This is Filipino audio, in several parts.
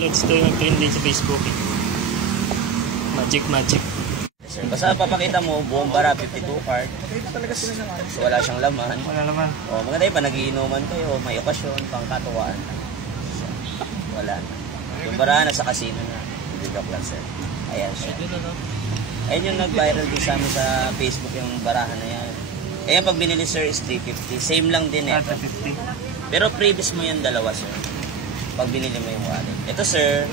Ito yung trend din sa Facebook. Magic. Sir, basta papakita mo, buong bara 52 card. So wala siyang laman. Wala naman. O maganda yun, pa nagiinuman kayo, may okasyon, pangkatuwaan. So, wala na. Yung bara na sa casino na. Hindi joke lang, sir. Ayan siya. Ayan yung nag-viral din sa amin sa Facebook, yung barahan na yan. Ayan, pag binili sir is 350. Same lang din eh. 350. Pero previous mo yan dalawa, sir. Pag binili mo yung wallet. Ito, sir,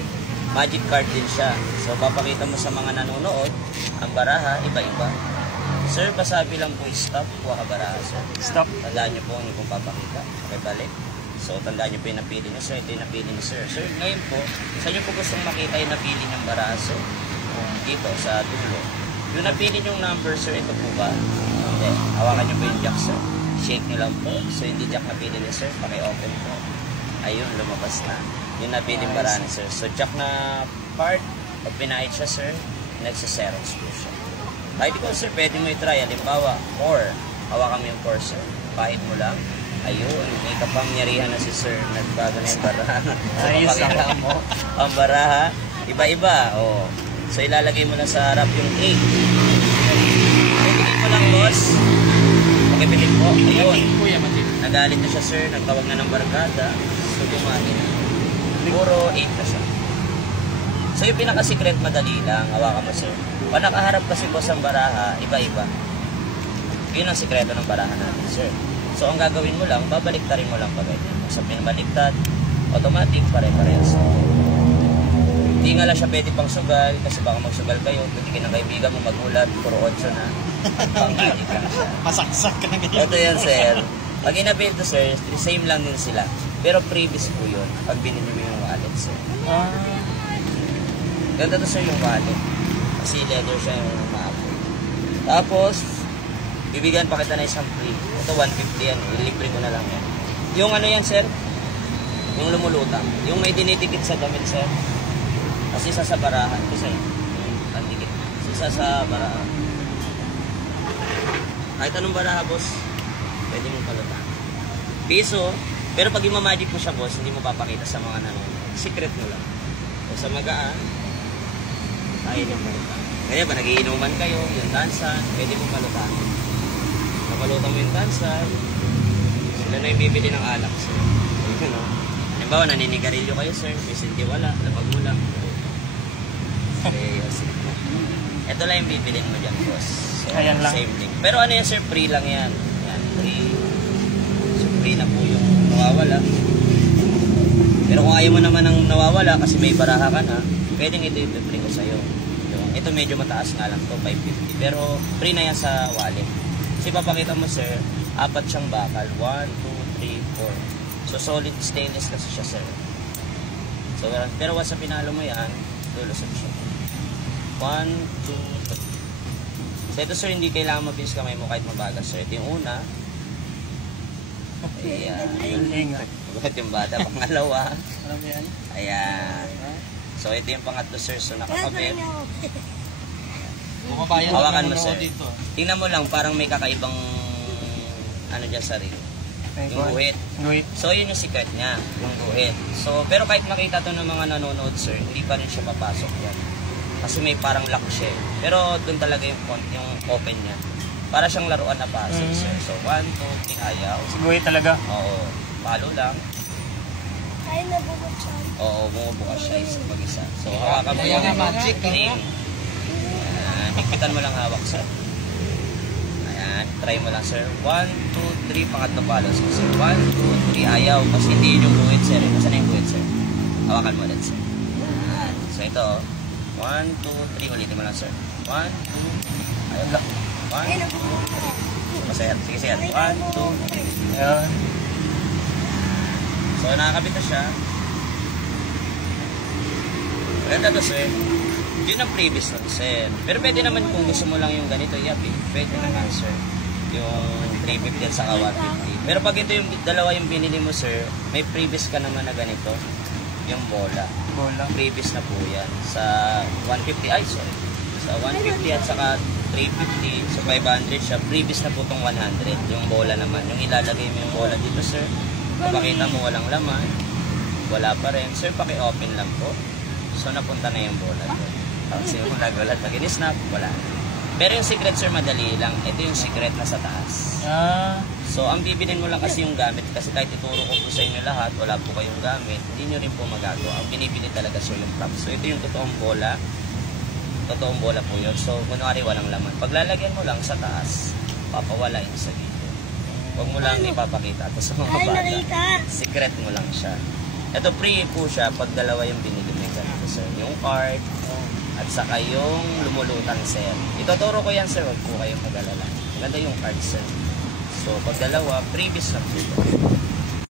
magic card din siya. So, papakita mo sa mga nanonood, ang baraha, iba-iba. Sir, pasabi lang po, stop, kuha ka baraha, sir. Stop. Tandaan nyo po yung papakita. Okay, balik. So, tandaan nyo po yung napili nyo, sir. Ito yung napili nyo, sir. Sir, ngayon po, saan nyo po gustong makita yung napili ng baraha, sir? Dito, sa dulo. Yung napili nyong number, sir, ito po ba? Hindi. Hawakan nyo po yung jack, sir. Shake nyo lang po. So, hindi jack napili nyo, sir. Paki-open po. Ayun, lumabas na. Yung napiling baraha, sir. So, jack na part. Pag pinahit siya, sir, nagsa-zeros po siya. Kahit ikaw, sir, pwede mo i-try. Halimbawa, 4. Hawakan mo yung 4, sir. Pahit mo lang. Ayun, may kapangyarihan na si sir. Nagbago na yung baraha. So, papakita mo ang baraha. Iba-iba. Oh. So, ilalagay mo na sa harap yung 8. Pagpitin mo lang, boss. Pagpitin po. Ayun. Nagalit na siya, sir. Nagtawag na ng barkada. So, dumami na. Puro 8 na siya. So, yung pinaka-secret, madali lang. Hawakan mo, sir. Pag nakaharap kasi, boss, ang baraha, iba-iba. Yun ang sikreto ng baraha natin, sir. So, ang gagawin mo lang, babaliktarin mo lang pag ganyan. Sa pinabaliktad, automatic, pare-parehas. Hindi nga lang siya pwede pang sugal kasi baka magsugal kayo, pwede ng kaibigan mo magulat, puro 8 na. Pang-magic lang siya. Masaksak ka na ganyan. Ito yan, sir. Pag inabento, sir, same lang din sila. Pero previous po yun, pag binili mo yung wallet, sir. Ganda to, sir, yung wallet. Kasi leather siya yung maapoy. Tapos, bibigyan pa kita na isang free. Ito, 150 yan. Ilibre ko na lang yan. Yung ano yan, sir? Yung lumulutang. Yung may dinidikit sa damit, sir. Kasi isa sa barahan. Kasi ang dikit. Isa sa barahan. Kahit anong baraha, boss, pwede mo palutan. Piso, pero pag imamagic mo siya, boss, hindi mo papakita sa mga nanonood. Secret mo lang. O sa magaan, tayo niyang palutan. Kaya ba, nagiinuman kayo, yung tansan, pwede mo palutan. Napalutan mo yung tansan, sila na yung bibili ng alak, sir. Ayun, no? Halimbawa, naninigarilyo kayo, sir, may hindi wala, lapag mo lang. Ito lang yung bibilin mo dyan, boss. So, ayan lang. Same thing. Pero ano yan, sir? Free lang yan. Yan, free. So, free na po yung nawawala. Pero kung ayaw mo naman ng nawawala kasi may baraha ka na, pwedeng ito yung free ko sa'yo. Ito medyo mataas nga lang to, 550. Pero free na yan sa wallet. Kasi papakita mo, sir, 4 siyang bakal. 1, 2, 3, 4. So, solid stainless kasi siya, sir. So, pero once sa pinalo mo yan, lulusot siya. 1, 2, 3. So ito, sir, hindi kailangan mabilis kamay mo kahit mabagal, sir. Ito yung una. Ayan. Bakit yung bata? Pangalawa. Ayan. So ito yung pangatlo, sir. So nakakabit. Hawakan mo, sir. Tingnan mo lang, parang may kakaibang ano dyan sa rin. Yung guhit. So yun yung secret niya, yung guhit. So, pero kahit makita to ng mga nanonood, sir, hindi pa rin siya papasok yan. Kasi may parang lock siya. Pero doon talaga yung open niya. Para siyang laruan na pasok, sir. So 1, 2, 3, ayaw. Siguhi talaga. Oo. Palo lang. Ay, nabubukas siya. Oo, bumubukas siya isa mag-isa. So hawakan mo yung magic ring. Higpitan mo lang hawak, sir. Ayan. Try mo lang, sir. 1, 2, 3. Pangatlo palo, sir. 1, 2, 3. Ayaw. Kasi hindi yun yung guhit, sir. Kasi na yung guhit, sir. Hawakan mo ulit, sir. Ayan. So ito, 1, 2, 3. Ulitin mo lang, sir. 1, 2. Ayaw lang. 1. Masaya. Sige, sir. 1, 2, 3. Ayan. So, nakakabit na siya. Maganda to, sir. Yun ang previous nun, sir. Pero pwede naman kung gusto mo lang yung ganito, yapi. Pwede naman, sir. Yung 350 at saka 150. Pero pag ito yung dalawa yung binili mo, sir, may previous ka naman na ganito. Yung bola. Previous na po yan. Sa 150, ay sorry. Sa 150 at saka 350, so 500 siya. Previous na po itong 100. Yung bola naman. Yung ilalagay mo yung bola dito, sir. Papakita mo walang laman. wala pa rin. Sir, paki-open lang po. So, napunta na yung bola doon. Tapos yung nagulat, pag in-snap, wala na. Pero yung secret, sir, madali lang. Ito yung secret na sa taas. So, ang bibilin mo lang kasi yung gamit. Kasi kahit ituro ko po sa inyo lahat, wala po kayong gamit, hindi nyo rin po magagawa. Ang binibili talaga, sir, yung props. So, ito yung totoong bola. Totoong bola po yun. So, kunwari walang laman. Paglalagyan mo lang sa taas, papawala yun sa dito. Huwag mo lang ipapakita. Tapos sa mga Ay, bata, nakita. secret mo lang siya. Ito, free po siya pag dalawa yung binili mo yung ganito, sir. Yung card, at saka yung lumulutang, sir. Ituturo ko yan, sir. Huwag po kayong mag-alala. Maganda yung card, sir. So, pag dalawa, previous na po ito.